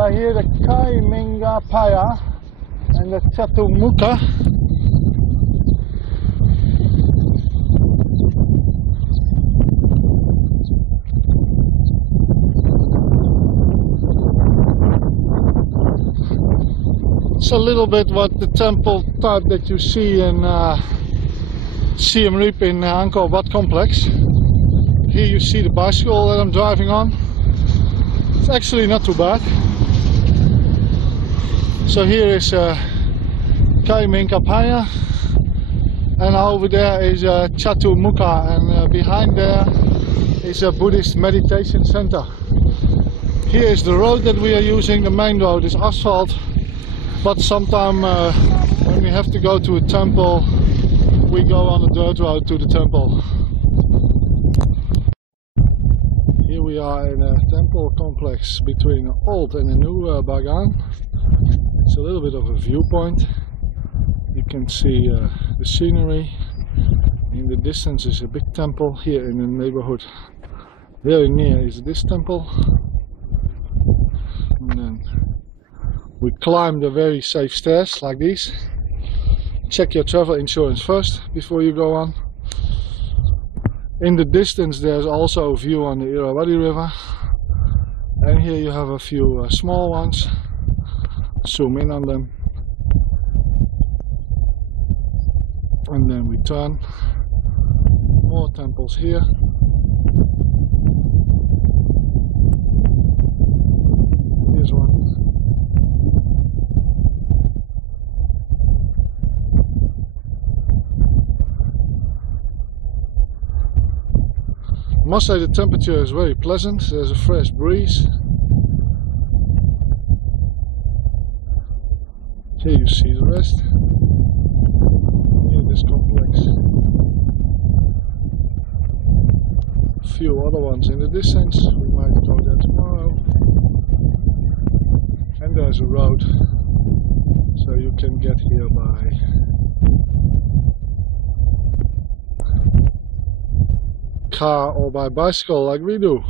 are here at Kaimingapaya and the Chatumuka. It's a little bit what the temple type that you see in Siem Reap in Angkor Wat complex. Here you see the bicycle that I'm driving on. It's actually not too bad. So here is Kaimingapaya, and over there is Chatumuka, and behind there is a Buddhist meditation center. Here is the road that we are using. The main road is asphalt, but sometime when we have to go to a temple, we go on a dirt road to the temple. Here we are in a temple complex between an old and a new Bagan. It's a little bit of a viewpoint. You can see the scenery. In the distance is a big temple. Here in the neighborhood, very near, is this temple. And then we climb the very safe stairs like these. Check your travel insurance first before you go on. In the distance there's also a view on the Irrawaddy River, and here you have a few small ones. Zoom in on them, and then we turn. More temples here. Here's one. I must say the temperature is very pleasant. There's a fresh breeze. Here you see the rest. Near this complex. A few other ones in the distance. We might go there tomorrow. And there's a road, so you can get here by car or by bicycle like we do.